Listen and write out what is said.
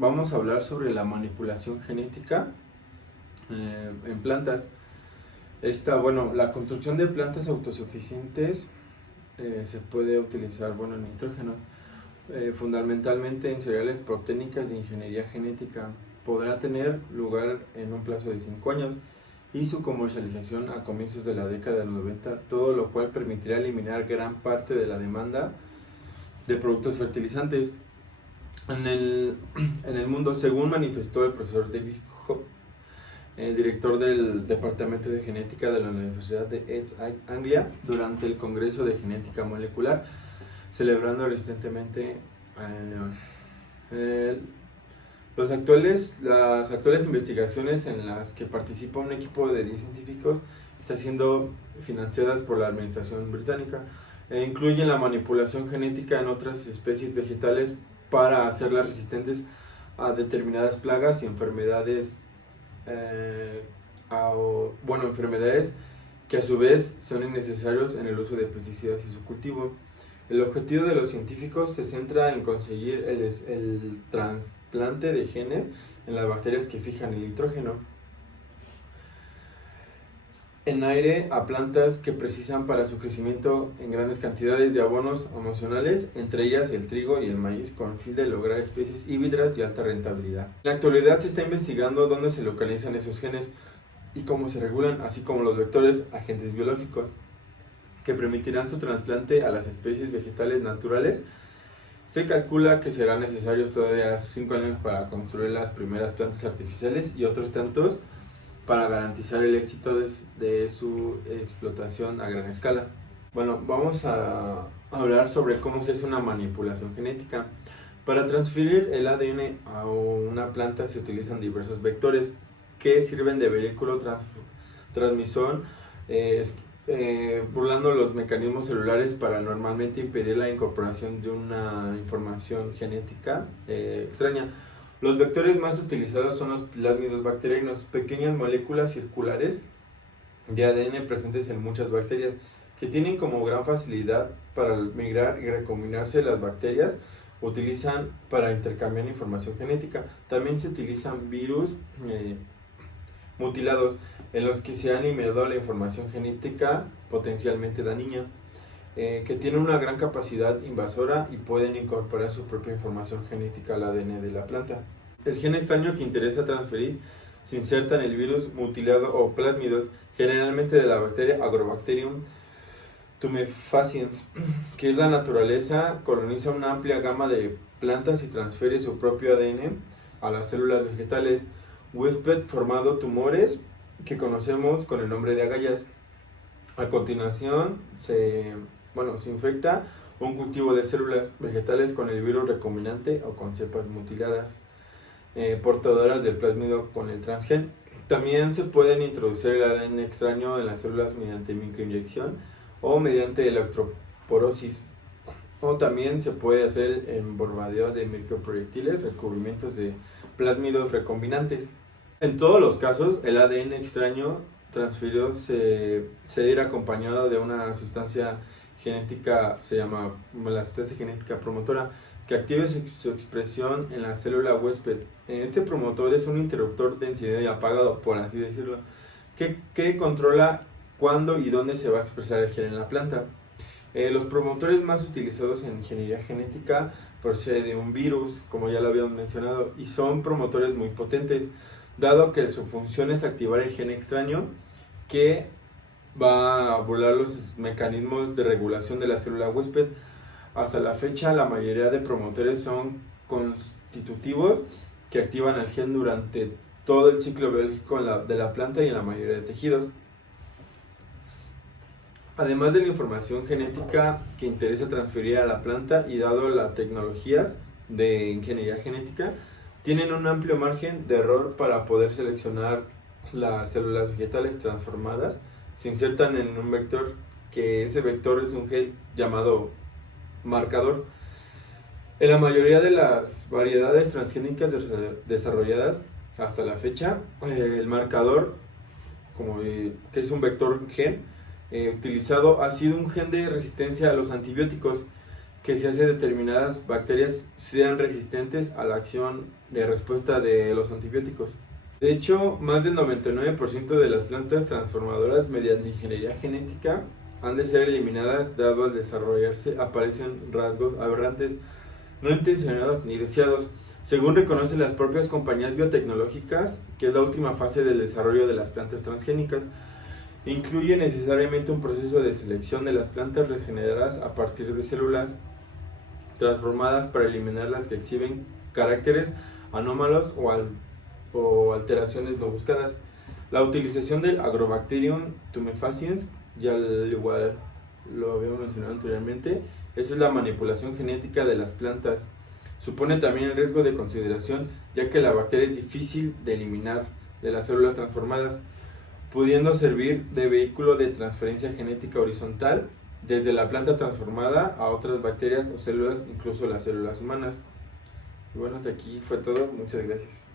Vamos a hablar sobre la manipulación genética en plantas. La construcción de plantas autosuficientes se puede utilizar, en nitrógeno, fundamentalmente en cereales proteicas de ingeniería genética. Podrá tener lugar en un plazo de 5 años y su comercialización a comienzos de la década del 90, todo lo cual permitirá eliminar gran parte de la demanda de productos fertilizantes en el mundo, según manifestó el profesor David Hope, director del Departamento de Genética de la Universidad de East Anglia, durante el Congreso de Genética Molecular, celebrando recientemente en León. Las actuales investigaciones en las que participa un equipo de 10 científicos están siendo financiadas por la administración británica e incluyen la manipulación genética en otras especies vegetales para hacerlas resistentes a determinadas plagas y enfermedades, enfermedades que a su vez son innecesarios en el uso de pesticidas y su cultivo. El objetivo de los científicos se centra en conseguir el trasplante de genes en las bacterias que fijan el nitrógeno en aire a plantas que precisan para su crecimiento en grandes cantidades de abonos emocionales, entre ellas el trigo y el maíz, con el fin de lograr especies híbridas de alta rentabilidad. En la actualidad se está investigando dónde se localizan esos genes y cómo se regulan, así como los vectores agentes biológicos que permitirán su trasplante a las especies vegetales naturales. Se calcula que serán necesarios todavía 5 años para construir las primeras plantas artificiales y otros tantos para garantizar el éxito de su explotación a gran escala. Vamos a hablar sobre cómo se hace una manipulación genética. Para transferir el ADN a una planta se utilizan diversos vectores que sirven de vehículo transmisor, burlando los mecanismos celulares para normalmente impedir la incorporación de una información genética extraña. Los vectores más utilizados son los plásmidos bacterianos, pequeñas moléculas circulares de ADN presentes en muchas bacterias, que tienen como gran facilidad para migrar y recombinarse. Las bacterias utilizan para intercambiar información genética. También se utilizan virus mutilados en los que se ha eliminado la información genética potencialmente dañina, que tienen una gran capacidad invasora y pueden incorporar su propia información genética al ADN de la planta. El gen extraño que interesa transferir se inserta en el virus mutilado o plásmidos, generalmente de la bacteria Agrobacterium tumefaciens, que es la naturaleza, coloniza una amplia gama de plantas y transfiere su propio ADN a las células vegetales, huésped formando tumores que conocemos con el nombre de agallas. A continuación se infecta un cultivo de células vegetales con el virus recombinante o con cepas mutiladas, portadoras del plásmido con el transgen. También se pueden introducir el ADN extraño en las células mediante microinyección o mediante electroporosis. O también se puede hacer el bombardeo de microproyectiles, recubrimientos de plásmidos recombinantes. En todos los casos, el ADN extraño transferido se debe ir acompañado de una sustancia genética, se llama la sustancia genética promotora, que active su expresión en la célula huésped. Este promotor es un interruptor de encendido y apagado, por así decirlo, que controla cuándo y dónde se va a expresar el gen en la planta. Los promotores más utilizados en ingeniería genética proceden de un virus, como ya lo habíamos mencionado, y son promotores muy potentes, dado que su función es activar el gen extraño que va a burlar los mecanismos de regulación de la célula huésped. Hasta la fecha, la mayoría de promotores son constitutivos que activan el gen durante todo el ciclo biológico de la planta y en la mayoría de tejidos. Además de la información genética que interesa transferir a la planta, y dado las tecnologías de ingeniería genética tienen un amplio margen de error para poder seleccionar las células vegetales transformadas, se insertan en un vector, que ese vector es un gen llamado marcador. En la mayoría de las variedades transgénicas desarrolladas hasta la fecha, el marcador, que es un vector gen utilizado, ha sido un gen de resistencia a los antibióticos, que si hace determinadas bacterias sean resistentes a la acción de respuesta de los antibióticos. De hecho, más del 99% de las plantas transformadoras mediante ingeniería genética han de ser eliminadas, dado al desarrollarse aparecen rasgos aberrantes no intencionados ni deseados, según reconocen las propias compañías biotecnológicas, que es la última fase del desarrollo de las plantas transgénicas. Incluye necesariamente un proceso de selección de las plantas regeneradas a partir de células transformadas para eliminar las que exhiben caracteres anómalos o alteraciones no buscadas. La utilización del Agrobacterium tumefaciens, ya al igual lo habíamos mencionado anteriormente, esa es la manipulación genética de las plantas. Supone también el riesgo de consideración, ya que la bacteria es difícil de eliminar de las células transformadas, pudiendo servir de vehículo de transferencia genética horizontal desde la planta transformada a otras bacterias o células, incluso las células humanas. Y bueno, hasta aquí fue todo. Muchas gracias.